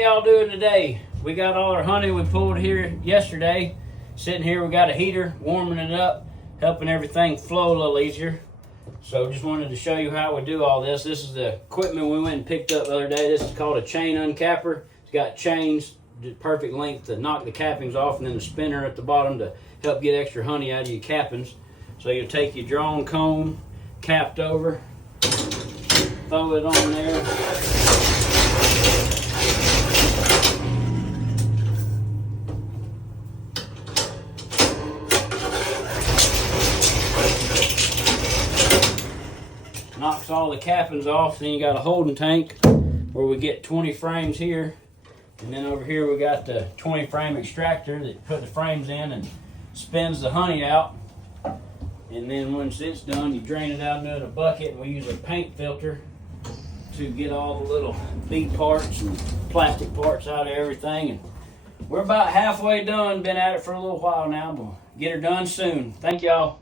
y'all doing today? We got all our honey we pulled here yesterday. Sitting here, we got a heater warming it up, helping everything flow a little easier. So just wanted to show you how we do all this. This is the equipment we went and picked up the other day. This is called a chain uncapper. It's got chains, perfect length to knock the cappings off, and then the spinner at the bottom to help get extra honey out of your cappings. So you take your drawn comb, capped over, throw it on there. Knocks all the cappings off. Then you got a holding tank where we get 20 frames here, and then over here we got the 20 frame extractor that put the frames in and spins the honey out. And then once it's done, you drain it out into a bucket, and we use a paint filter to get all the little bead parts and plastic parts out of everything. And we're about halfway done. Been at it for a little while now, but we'll get her done soon. Thank y'all.